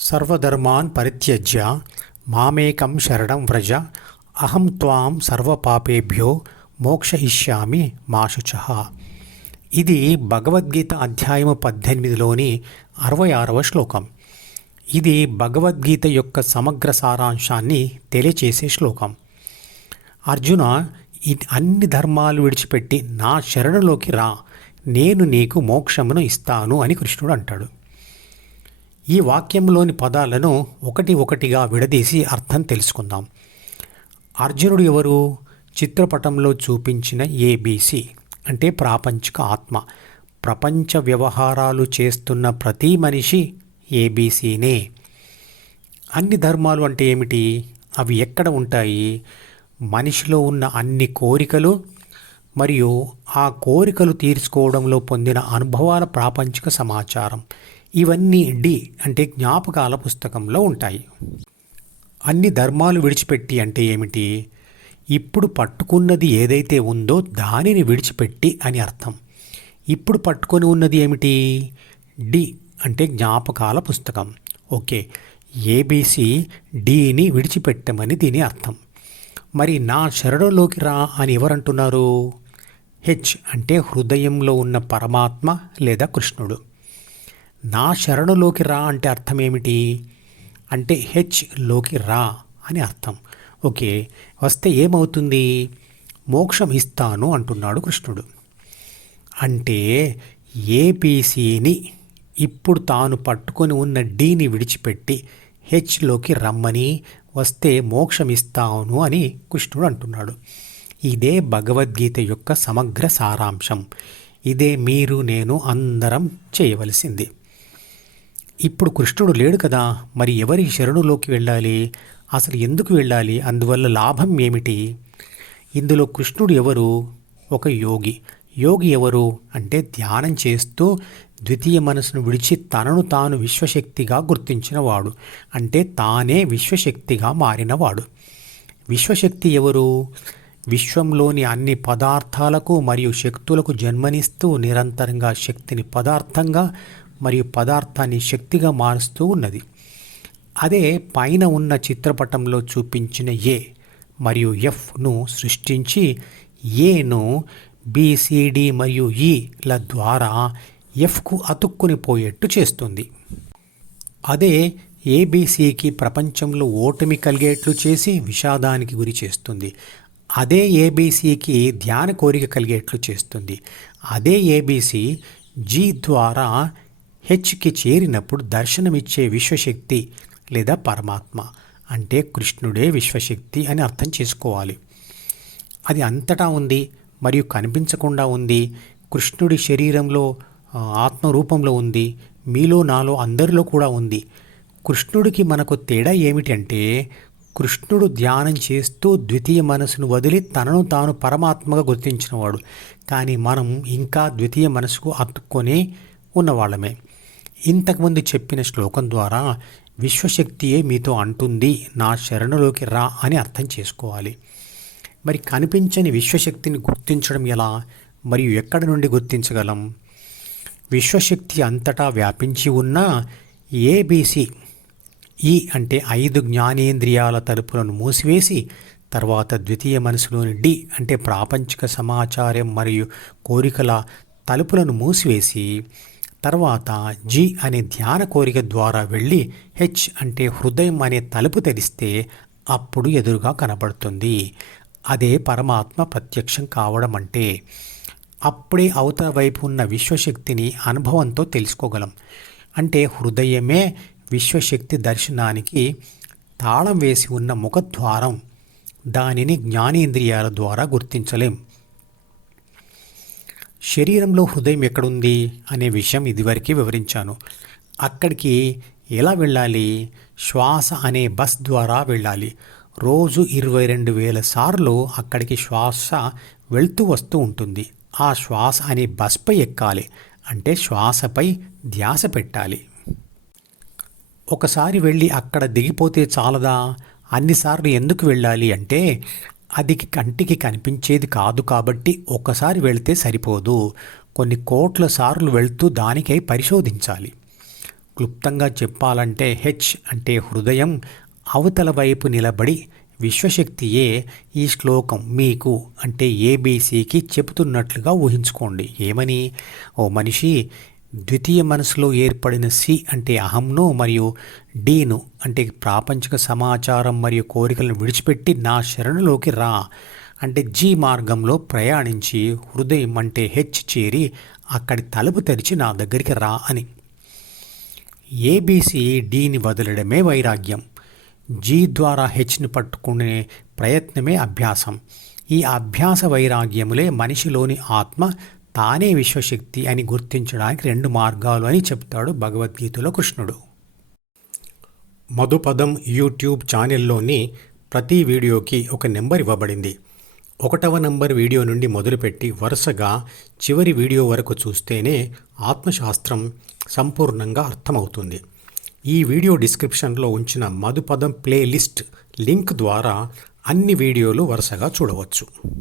సర్వధర్మాన్ పరిత్యజ్య మామేకం శరణం వ్రజ అహం త్వాం సర్వపాపేభ్యో మోక్షయిష్యామి మా శుచః. ఇది భగవద్గీత అధ్యాయము 18లోని 66వ శ్లోకం. ఇది భగవద్గీత యొక్క సమగ్ర సారాంశాన్ని తెలియచేసే శ్లోకం. అర్జున, అన్ని ధర్మాలు విడిచిపెట్టి నా శరణులోకి రా, నేను నీకు మోక్షమును ఇస్తాను అని కృష్ణుడు అంటాడు. ఈ వాక్యంలోని పదాలను ఒకటిగా విడదీసి అర్థం తెలుసుకుందాం. అర్జునుడు ఎవరు? చిత్రపటంలో చూపించిన ఏబీసీ అంటే ప్రాపంచిక ఆత్మ. ప్రపంచ వ్యవహారాలు చేస్తున్న ప్రతి మనిషి ఏబీసీనే. అన్ని ధర్మాలు అంటే ఏమిటి? అవి ఎక్కడ ఉంటాయి? మనిషిలో ఉన్న అన్ని కోరికలు మరియు ఆ కోరికలు తీర్చుకోవడంలో పొందిన అనుభవాల ప్రాపంచిక సమాచారం, ఇవన్నీ డి అంటే జ్ఞాపకాల పుస్తకంలో ఉంటాయి. అన్ని ధర్మాలు విడిచిపెట్టి అంటే ఏమిటి? ఇప్పుడు పట్టుకున్నది ఏదైతే ఉందో దానిని విడిచిపెట్టి అని అర్థం. ఇప్పుడు పట్టుకొని ఉన్నది ఏమిటి? డి అంటే జ్ఞాపకాల పుస్తకం. ఓకే, ఏబీసీ డిని విడిచిపెట్టమని దీని అర్థం. మరి నా శరణులోకి రా అని ఎవరంటున్నారు? హెచ్ అంటే హృదయంలో ఉన్న పరమాత్మ లేదా కృష్ణుడు. నా శరణులోకి రా అంటే అర్థం ఏమిటి? అంటే హెచ్లోకి రా అని అర్థం. ఓకే, వస్తే ఏమవుతుంది? మోక్షం ఇస్తాను అంటున్నాడు కృష్ణుడు. అంటే ఏబీసీని ఇప్పుడు తాను పట్టుకొని ఉన్న డీని విడిచిపెట్టి హెచ్లోకి రమ్మని, వస్తే మోక్షం ఇస్తాను అని కృష్ణుడు అంటున్నాడు. ఇదే భగవద్గీత యొక్క సమగ్ర సారాంశం. ఇదే మీరు నేను అందరం చేయవలసింది. ఇప్పుడు కృష్ణుడు లేడు కదా, మరి ఎవరి శరణులోకి వెళ్ళాలి? అసలు ఎందుకు వెళ్ళాలి? అందువల్ల లాభం ఏమిటి? ఇందులో కృష్ణుడు ఎవరు? ఒక యోగి. యోగి ఎవరు అంటే ధ్యానం చేస్తూ ద్వితీయ మనసును విడిచి తనను తాను విశ్వశక్తిగా గుర్తించినవాడు. అంటే తానే విశ్వశక్తిగా మారినవాడు. విశ్వశక్తి ఎవరు? విశ్వంలోని అన్ని పదార్థాలకు మరియు శక్తులకు జన్మనిస్తూ నిరంతరంగా శక్తిని పదార్థంగా మరియు పదార్థాన్ని శక్తిగా మారుస్తూ ఉన్నది. అదే పైన ఉన్న చిత్రపటంలో చూపించిన ఏ మరియు ఎఫ్ను సృష్టించి ఏను బిసిడి మరియు ఈల ద్వారా ఎఫ్కు అతుక్కుని పోయేట్టు చేస్తుంది. అదే ఏబీసీకి ప్రపంచంలో ఓటమి కలిగేట్లు చేసి విషాదానికి గురి చేస్తుంది. అదే ఏబీసీకి ధ్యాన కోరిక కలిగేట్లు చేస్తుంది. అదే ఏబీసీ జీ ద్వారా హెచ్కి చేరినప్పుడు దర్శనమిచ్చే విశ్వశక్తి లేదా పరమాత్మ అంటే కృష్ణుడే విశ్వశక్తి అని అర్థం చేసుకోవాలి. అది అంతటా ఉంది మరియు కనిపించకుండా ఉంది. కృష్ణుడి శరీరంలో ఆత్మరూపంలో ఉంది. మీలో నాలో అందరిలో కూడా ఉంది. కృష్ణుడికి మనకు తేడా ఏమిటి అంటే కృష్ణుడు ధ్యానం చేస్తూ ద్వితీయ మనసును వదిలి తనను తాను పరమాత్మగా గుర్తించినవాడు. కానీ మనం ఇంకా ద్వితీయ మనసుకు అతుక్కొని ఉన్నవాళ్ళమే. ఇంతకుముందు చెప్పిన శ్లోకం ద్వారా విశ్వశక్తియే మీతో అంటుంది, నా శరణులోకి రా అని అర్థం చేసుకోవాలి. మరి కనిపించని విశ్వశక్తిని గుర్తించడం ఎలా మరియు ఎక్కడి నుండి గుర్తించగలం? విశ్వశక్తి అంతటా వ్యాపించి ఉన్న ఏబీసీ ఈ అంటే 5 జ్ఞానేంద్రియాల తలుపులను మూసివేసి తర్వాత ద్వితీయ మనసులోని డి అంటే ప్రాపంచిక సమాచారం మరియు కోరికల తలుపులను మూసివేసి తర్వాత జి అనే ధ్యాన కోరిక ద్వారా వెళ్ళి హెచ్ అంటే హృదయం అనే తలుపు తెరిస్తే అప్పుడు ఎదురుగా కనబడుతుంది. అదే పరమాత్మ ప్రత్యక్షం కావడం అంటే. అప్పుడే అవతల వైపు ఉన్న విశ్వశక్తిని అనుభవంతో తెలుసుకోగలం. అంటే హృదయమే విశ్వశక్తి దర్శనానికి తాళం వేసి ఉన్న ముఖద్వారం. దానిని జ్ఞానేంద్రియాల ద్వారా గుర్తించలేం. శరీరంలో హృదయం ఎక్కడుంది అనే విషయం ఇదివరకే వివరించాను. అక్కడికి ఎలా వెళ్ళాలి? శ్వాస అనే బస్ ద్వారా వెళ్ళాలి. రోజు 22,000 సార్లు అక్కడికి శ్వాస వెళ్తూ వస్తూ ఉంటుంది. ఆ శ్వాస అనే బస్పై ఎక్కాలి. అంటే శ్వాసపై ధ్యాస పెట్టాలి. ఒకసారి వెళ్ళి అక్కడ దిగిపోతే చాలదా? అన్నిసార్లు ఎందుకు వెళ్ళాలి అంటే అది కంటికి కనిపించేది కాదు కాబట్టి ఒక్కసారి వెళితే సరిపోదు. కొన్ని కోట్ల సార్లు వెళ్తూ దానికై పరిశోధించాలి. క్లుప్తంగా చెప్పాలంటే హెచ్ అంటే హృదయం అవతల వైపు నిలబడి విశ్వశక్తియే ఈ శ్లోకం మీకు అంటే ఏబీసీకి చెబుతున్నట్లుగా ఊహించుకోండి. ఏమని? ఓ మనిషి, ద్వితీయ మనసులో ఏర్పడిన సి అంటే అహంను మరియు డీను అంటే ప్రాపంచిక సమాచారం మరియు కోరికలను విడిచిపెట్టి నా శరణులోకి రా అంటే జీ మార్గంలో ప్రయాణించి హృదయం అంటే హెచ్ చేరి అక్కడి తలుపు తెరిచి నా దగ్గరికి రా అని. ఏబీసీ డీని వదలడమే వైరాగ్యం. జీ ద్వారా హెచ్ని పట్టుకునే ప్రయత్నమే అభ్యాసం. ఈ అభ్యాస వైరాగ్యములే మనిషిలోని ఆత్మ తానే విశ్వశక్తి అని గుర్తించడానికి 2 మార్గాలు అని చెప్తాడు భగవద్గీతలో కృష్ణుడు. మధుపదం యూట్యూబ్ ఛానల్లోని ప్రతి వీడియోకి ఒక నెంబర్ ఇవ్వబడింది. 1వ నంబర్ వీడియో నుండి మొదలుపెట్టి వరుసగా చివరి వీడియో వరకు చూస్తేనే ఆత్మశాస్త్రం సంపూర్ణంగా అర్థమవుతుంది. ఈ వీడియో డిస్క్రిప్షన్లో ఉంచిన మధుపదం ప్లేలిస్ట్ లింక్ ద్వారా అన్ని వీడియోలు వరుసగా చూడవచ్చు.